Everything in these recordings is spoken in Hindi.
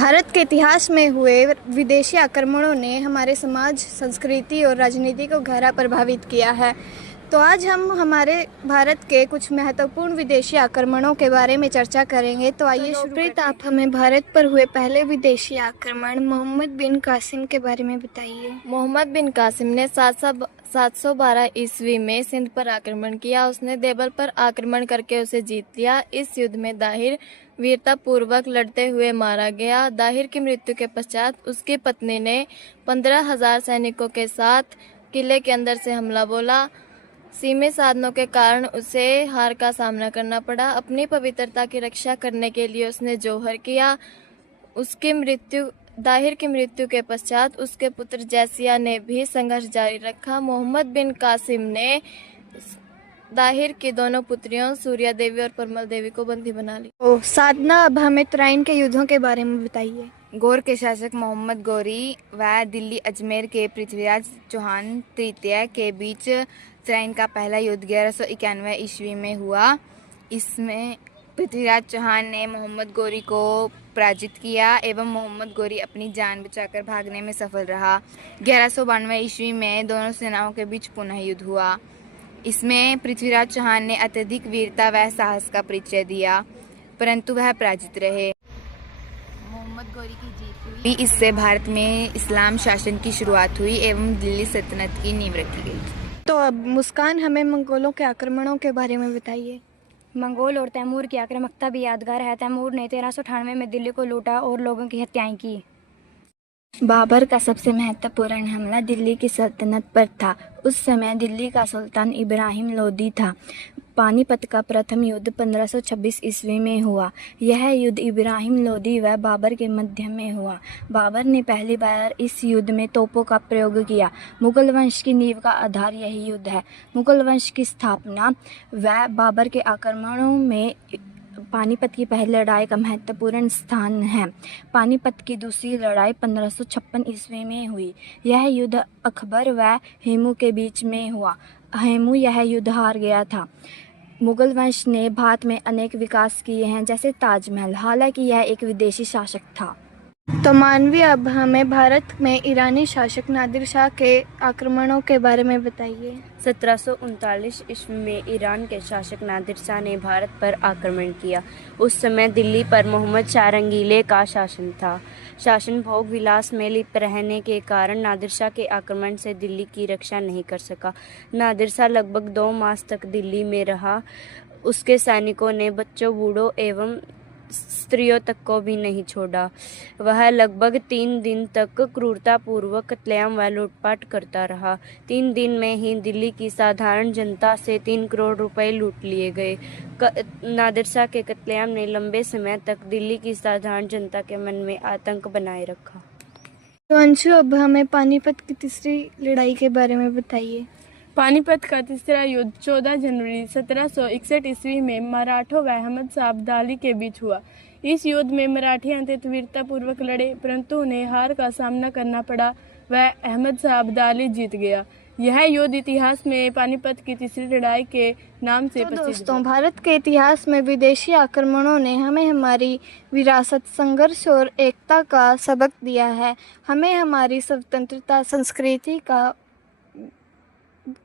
भारत के इतिहास में हुए विदेशी आक्रमणों ने हमारे समाज, संस्कृति और राजनीति को गहरा प्रभावित किया है। तो आज हम हमारे भारत के कुछ महत्वपूर्ण विदेशी आक्रमणों के बारे में चर्चा करेंगे। तो आइए शुरू करते हैं। आप हमें भारत पर हुए पहले विदेशी आक्रमण मोहम्मद बिन कासिम के बारे में बताइए। मोहम्मद बिन कासिम ने 712 ईस्वी में सिंध पर आक्रमण किया। उसने देवल पर आक्रमण करके उसे जीत लिया। इस युद्ध में दाहिर वीरतापूर्वक लड़ते हुए मारा गया। दाहिर की मृत्यु के पश्चात उसकी पत्नी ने 15,000 सैनिकों के साथ किले के अंदर से हमला बोला। सीमित साधनों के कारण उसे हार का सामना करना पड़ा। अपनी पवित्रता की रक्षा करने के लिए उसने जौहर किया। दाहिर की मृत्यु के पश्चात उसके पुत्र जैसिया ने भी संघर्ष जारी रखा। मोहम्मद बिन कासिम ने दाहिर की दोनों पुत्रियों सूर्या देवी और परमल देवी को बंदी बना ली। साधना, अब हमें तराइन के युद्धों के बारे में बताइए। गौर के शासक मोहम्मद गौरी व दिल्ली अजमेर के पृथ्वीराज चौहान तृतीय के बीच तराइन का पहला युद्ध 1191 ईस्वी में हुआ। इसमें पृथ्वीराज चौहान ने मोहम्मद गौरी को पराजित किया एवं मोहम्मद गौरी अपनी जान बचाकर भागने में सफल रहा। 1192 ईस्वी में दोनों सेनाओं के बीच पुनः युद्ध हुआ। इसमें पृथ्वीराज चौहान ने अत्यधिक वीरता व साहस का परिचय दिया, परंतु वह पराजित रहे। मोहम्मद गौरी की जीत हुई। इससे भारत में इस्लाम शासन की शुरुआत हुई एवं दिल्ली सल्तनत की नींव रखी गई। तो अब मुस्कान, हमें मंगोलों के आक्रमणों के बारे में बताइए। मंगोल और तैमूर की आक्रामकता भी यादगार है। तैमूर ने 1398 में दिल्ली को लूटा और लोगों की हत्याएं की। बाबर का सबसे महत्वपूर्ण हमला दिल्ली की सल्तनत पर था। उस समय दिल्ली का सुल्तान इब्राहिम लोदी था। पानीपत का प्रथम युद्ध 1526 ईस्वी में हुआ। यह युद्ध इब्राहिम लोदी व बाबर के मध्य में हुआ। बाबर ने पहली बार इस युद्ध में तोपों का प्रयोग किया। मुगल वंश की नींव का आधार यही युद्ध है। मुगल वंश की स्थापना व बाबर के आक्रमणों में पानीपत की पहली लड़ाई का महत्वपूर्ण स्थान है। पानीपत की दूसरी लड़ाई 1556 ईस्वी में हुई। यह युद्ध अकबर व हेमू के बीच में हुआ। हेमू यह युद्ध हार गया था। मुगल वंश ने भारत में अनेक विकास किए हैं, जैसे ताजमहल। हालांकि यह एक विदेशी शासक था। तो मानवीय, अब हमें भारत में ईरानी शासक नादिर शाह के आक्रमणों के बारे में बताइए। 1739 ईस्वी में ईरान के शासक नादिर शाह ने भारत पर आक्रमण किया। उस समय दिल्ली पर मोहम्मद शाह रंगीले का शासन था। शासन भोग विलास में लिप्त रहने के कारण नादिर शाह के आक्रमण से दिल्ली की रक्षा नहीं कर सका। नादिर शाह लगभग 2 मास तक दिल्ली में रहा। उसके सैनिकों ने बच्चों, बूढ़ों एवं स्त्रियों तक को भी नहीं छोड़ा। वह लगभग 3 दिन तक क्रूरतापूर्वक कत्लेआम व लूटपाट करता रहा। 3 दिन में ही दिल्ली की साधारण जनता से 3 करोड़ रुपए लूट लिए गए। नादिर शाह के कत्लेआम ने लंबे समय तक दिल्ली की साधारण जनता के मन में आतंक बनाए रखा। तो अंशु, अब हमें पानीपत की तीसरी लड़ाई के बारे में बताइए। पानीपत का तीसरा युद्ध 14 जनवरी 1761 ईस्वी में मराठों व अहमद शाह अब्दाली के बीच हुआ। इस युद्ध में मराठी अत्यंत वीरतापूर्वक लड़े, परंतु उन्हें हार का सामना करना पड़ा व अहमद शाह अब्दाली जीत गया। यह युद्ध इतिहास में पानीपत की तीसरी लड़ाई के नाम से प्रसिद्ध है। दोस्तों, भारत के इतिहास में विदेशी आक्रमणों ने हमें हमारी विरासत, संघर्ष और एकता का सबक दिया है। हमें हमारी स्वतंत्रता, संस्कृति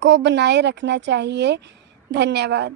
को बनाए रखना चाहिए। धन्यवाद।